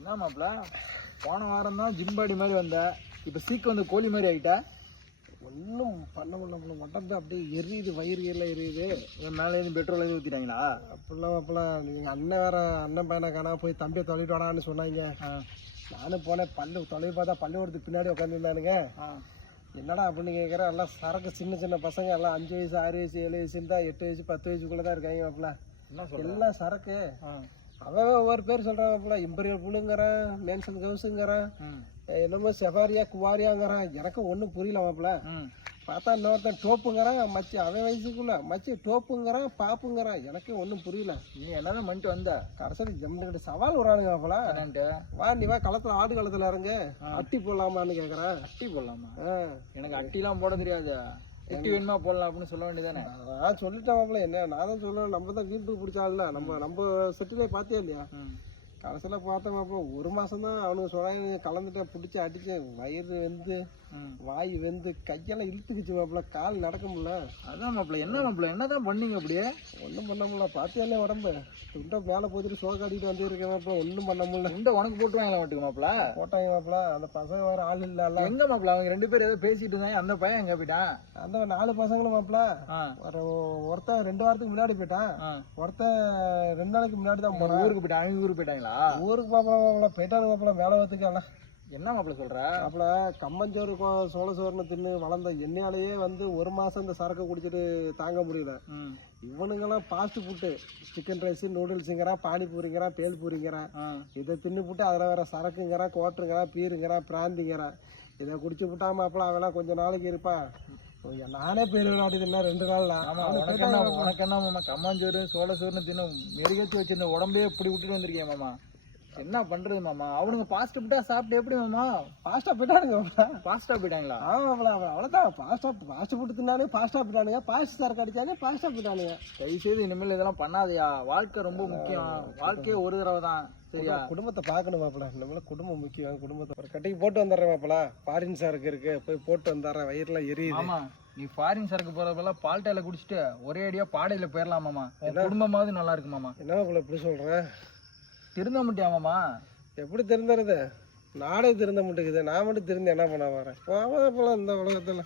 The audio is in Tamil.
என்ன மாப்பிள போன வாரம் தான் ஜிம் பாடி மாதிரி வந்த, இப்போ சீக்கிரம் வந்து கோழி மாதிரி ஆகிட்டா. ஒன்றும் பண்ண முடியல, உடம்பு அப்படியே எரியுது, வயிறு எல்லாம் எரியுது. மேலே இருந்து பெட்ரோல் எதுவும் ஊற்றிட்டாங்களா? அப்பெல்லாம் நீங்கள் அண்ணன் வேற அண்ணன் பையனை காணா போய் தம்பியை தொலைட்டு வாடான்னு சொன்னாங்க. நானும் போனேன், தொலைவி பார்த்தா பள்ளிக்கூடத்துக்கு பின்னாடி உட்காந்துருந்தானுங்க. என்னடா அப்படின்னு கேட்குறேன். எல்லாம் சரக்கு சின்ன சின்ன பசங்க எல்லாம் 5 வயசு 6 வயசு 7 வயசு இருந்தா 8 வயசு 10 வயசுக்குள்ளே தான் இருக்காங்க மாப்பிள்ள. எல்லாம் சரக்கு. அவன் ஒவ்வொரு பேர் சொல்கிறான் மாப்பிள்ள. இம்பீரியல் புழுங்கிறான், மேன்சன் கவுஸுங்கிறான், என்னமோ செஃபாரியா குவாரியாங்கிறான். எனக்கு ஒன்றும் புரியல மாப்பிள்ள. பார்த்தா இன்னொருத்தன் டோப்புங்கிறான், மச்சி அவன் வயசுக்குள்ள மச்சி டோப்புங்கிறான், பாப்புங்கிறான். எனக்கு ஒன்றும் புரியல. நீ என்னதான் பண்ணிட்டு வந்த? கடைசி ஜம்முக்கிட்ட சவால் விடுறானுங்க மாப்பிள்ள. வா நீ வா களத்தில் ஆடு களத்தில் இறங்க, அட்டி போடலாமான்னு கேட்குறேன். அட்டி போடலாமா? எனக்கு அட்டிலாம் போட தெரியாது. அட்டி வேணுமா போடலாம் அப்படின்னு சொல்ல வேண்டியதானே? நான் சொல்லிட்டேன் மாப்பிள்ள. என்ன நான் தான் சொல்லுவேன், நம்ம தான் வீட்டுக்கு பிடிச்சால நம்ம செட்டிலே பார்த்தியா இல்லையா? கடைசியில் பார்த்தேன் மாப்பிள்ள, 1 மாதம் தான் அவனுக்கு சொன்னாங்க. கலந்துட்டேன், பிடிச்சி அடித்தேன். வயிறு வெந்து வாய் வெந்து கையெல்லாம் இழுத்துக்குச்சு மாப்பிள்ள. கால் நடக்க முடியல. அதான் மாப்பிள்ள, என்ன மாப்பிள்ள என்னதான் பண்ணீங்க? அப்படியே ஒன்றும் பண்ண முடியல. பார்த்தியாலே உடம்பு துண்டை மேலே போச்சுட்டு சோகாடிட்டு வந்துருக்கேன் மாப்பிள்ள. ஒன்றும் பண்ண முடியல. துண்டை உனக்கு போட்டுருவாங்களா மட்டுக்கு மாப்பிள்ள? போட்டாங்க மாப்பிள்ள. அந்த பசங்க வேறு ஆள் இல்லை. எங்க மாப்பிள்ள அவங்க 2 பேரும் ஏதோ பேசிட்டு இருந்தாங்க, அந்த பையன் எங்க போயிட்டான்? அந்த 4 பசங்களும் மாப்பிள்ள. ஒருத்தன் 2 வாரத்துக்கு முன்னாடி போயிட்டான். ஒருத்தன் 2 நாளைக்கு முன்னாடி தான் போனான். ஊருக்கு போயிட்டான். அவங்க ஊருக்கு போயிட்டாங்களா? ஊருக்கு மாப்பிள்ள போயிட்டானு மாப்பிள்ள. மேலே வரத்துக்கு எல்லாம் என்ன மாப்பிள்ள சொல்ற? மாப்பிள்ள கம்மஞ்சோறு சோள சோறுன்னு தின்னு வளர்ந்த எண்ணெயாலேயே வந்து 1 மாதம் இந்த சரக்கு குடிச்சிட்டு தாங்க முடியல. இவனுங்கெல்லாம் ஃபாஸ்ட் ஃபுட்டு, சிக்கன் ரைஸ், நூடுல்ஸுங்கிறான், பானிபூரிங்கிறான், பேல்பூரிங்கிறான். இதை தின்னு போட்டு அதில் வேற சரக்குங்கிறான், கோட்டருங்கிறான், பீருங்கிறான், பிராந்திங்கிறான். இதை குடிச்சு விட்டா மாப்பிள்ள அவெல்லாம் கொஞ்சம் நாளைக்கு இருப்பான். நானே பேர் விளையாடுதுன்னா 2 நாள். உனக்கு என்ன மாமா கம்மாஞ்சோறு சோள சோறுன்னு தின்னு மெருகேற்றி வச்சிருந்த உடம்பே இப்படி விட்டுட்டு வந்திருக்கேன் மாமா. என்ன பண்றது மாமா? அவனுங்க ஃபாஸ்ட் ஃபுட்டா சாப்பிட்டு எப்படி மாமா? ஃபாஸ்டா போயிட்டானுங்க. ஃபாஸ்டா போயிட்டாங்களா? ஆமாம் அவ்வளோதான். ஃபாஸ்ட் ஃபுட்டு தின்னானே ஃபாஸ்டா போயிட்டானுங்க. ஃபாஸ்ட் சரக்கு அடிச்சானே ஃபாஸ்டா போயிட்டானுங்க. தயவுசெய்து இனிமேல் இதெல்லாம் பண்ணாதயா. வாழ்க்கை ரொம்ப முக்கியம். வாழ்க்கையே ஒரு தடவை தான். சரியா? குடும்பத்தை பார்க்கணும் மாப்பிள்ள. நம்மள குடும்பம் முக்கியம். குடும்பத்தை ஒரு கட்டைக்கு போட்டு வந்துடுறேன் மாப்பிள்ள. ஃபாரின் சரக்கு இருக்கு, போய் போட்டு வந்துடுறேன். வயிறுலாம் எரியுது. ஆமா, நீ ஃபாரின் சரக்கு போறப்பெல்லாம் பால்டைல குடிச்சிட்டு ஒரே அடியா பாடையில போயிடலாமாமா. குடும்பமாவது நல்லா இருக்கு மாமா. என்ன மாப்பிள்ள இப்படி சொல்றேன்? திருந்த முடியாமாமா? எப்படி திருந்துறது? நாடே திருந்த மாட்டேங்குது. நான் மட்டும் திருந்து என்ன பண்ண வரேன்? இந்த உலகத்துல